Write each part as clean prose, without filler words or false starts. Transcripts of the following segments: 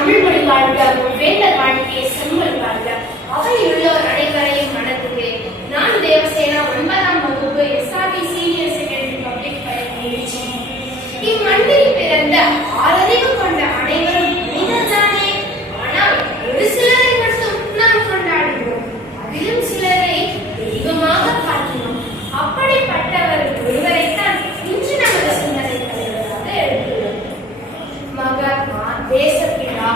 தமிழ் மொழி வாழ்க, வேந்தர் வாழ்க்கையை செம்மொழி வாழ்க. அவையுள்ளோர் அனைவரையும் வணங்குகிறேன். நான் தேவசேனா 9ஆம் வகுப்பு SRT சீனியர் செகண்டரி பப்ளிக் பயிற்சி. இம்மண்ணில் பிறந்த ஆறறிவு கொண்ட அனைவரும் மனிதர்தானே. ஆனால் ஒரு சிலரை மட்டும் நாம் கொண்டாடுகிறோம். அதிலும் சிலரை தெய்வமாக பார்க்கிறோம். அப்படிப்பட்டவர் ஒருவரைத்தான் இன்று நமது சிந்தனை தலைவராக எடுத்துள்ளோம். மகாத்மா, தேசப்பிதா,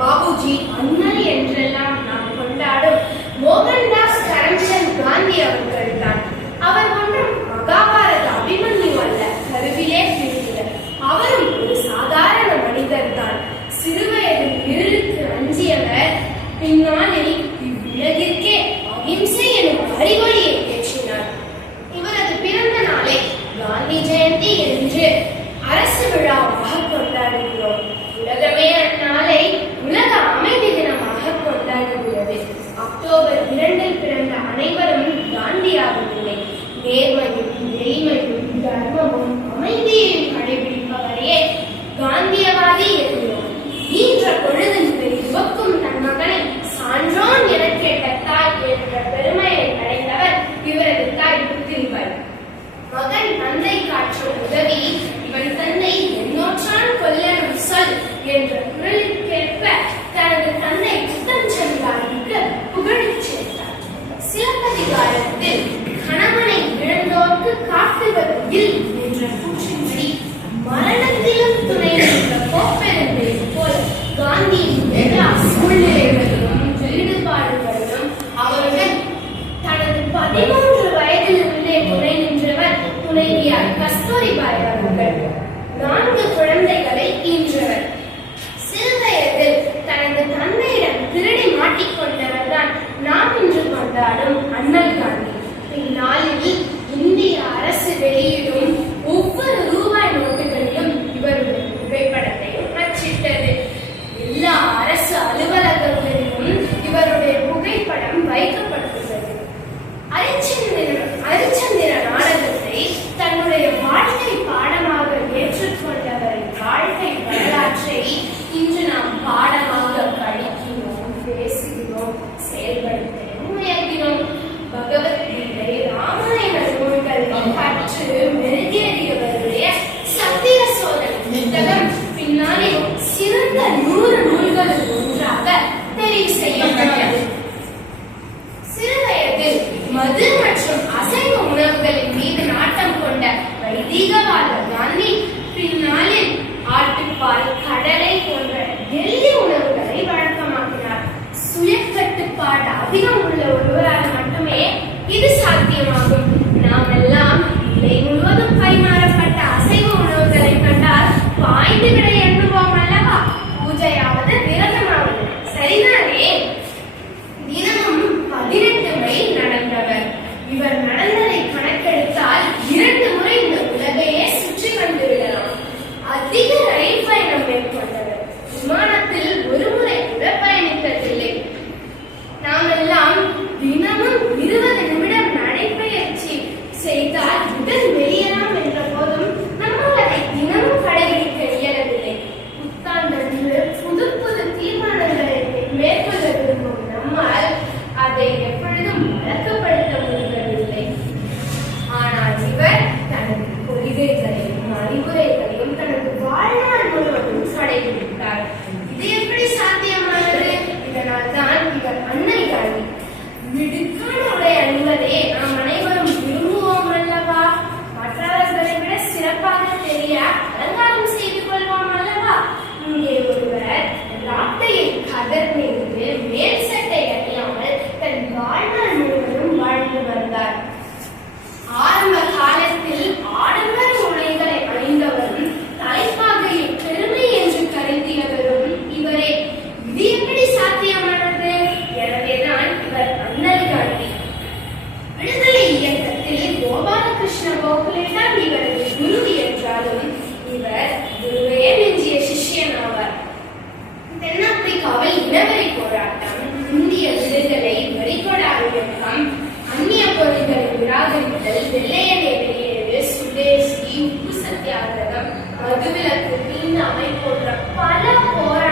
பாபுஜி, அண்ணல் என்றெல்லாம் நாம் கொண்டாடும் மோகன்தாஸ் கரம்சந்த் காந்தி அவர்கள் தான். அவர் ஒன்றும் மகாபாரத அபிமன்யு அல்ல, கருவிலே பிடித்தவர். அவரும் ஒரு சாதாரண மனிதர் தான். சிறுவயதில் இருளுக்கு அஞ்சியவர் பின்னாளில் இவ்வுலகிற்கே அகிம்சை எனும் அறிவொளியை ஏற்றினார். இவரது பிறந்த நாளை காந்தி ஜெயந்தி என்று அரசு விழாவாக கொண்டாடுகிறோம். உலகமே அந்நாளை உலக அமைதி தினமாக கொண்டாடுகிறது. அக்டோபர் 2 பிறந்த அனைவரும் காந்தியாகவில்லை. நேர்மையும் எளிமையும் தர்மமும் அமைதியையும் கடைபிடிப்பவரையே காந்தியவாதி என்கிறோம். ஈன்ற பொழுதின் துவக்கும் தன் மகனை சான்றோன் என கேட்ட தாய் என்ற பெருமையை அடைந்தவர் இவரது தாய் புத்திரிபாய். மகன் தந்தை காற்றும் உதவி இவன் தந்தை எண்ணோற்றான் கொல்லனும் சொல் என்ற குரலுக்கேற்ப தனது தந்தை புத்தஞ்செல்வாருக்கு புகழச் சேர்த்தார். சிலப்பதிகாரத்தில் கணவனை இழந்தோர்க்கு காட்டுவது இல் என்ற கூற்றின்படி மரணத்திலும் துணை என்ற கோப்பெருந்தை போல் காந்தியின் எல்லா சூழ்நிலைகளிலும் ஈடுபாடுகளிலும் அவருடன் தனது 13 வயதிலிருந்தே துணை நின்றவர் துணைவியார் கஸ்தூரிபாய் அவர்கள். 4 குழந்தைகளை ஈன்றவர். சிறுவயதில் தனது தந்தையிடம் திருடி மாட்டிக்கொண்டவர் தான் நாம் இன்று கொண்டாடும் அண்ணல் காந்தி. இந்நாளில் இந்திய அரசு வெளியிடும் ஒவ்வொரு ரூபாய் நோட்டுகளிலும் இவருடைய புகைப்படத்தையும் அச்சிட்டது. எல்லா அரசு அலுவலகங்களிலும் இவருடைய புகைப்படம் வைக்கப்பட்டுள்ளது. அரிச்சந்திர நாடகத்தை தன்னுடைய வாழ்க்கை பாடமாக ஏற்றுக்கொண்டவரின் வாழ்க்கை வரலாற்றை இன்று நாம் பாடமாக படிக்கிறோம், பேசுகிறோம், செயல்படுத்த முயற்கிறோம். பகவத்கீதை, ராமாயண மதுவிலக்கு, தீண்டாமை போன்ற பல போராட்டங்கள்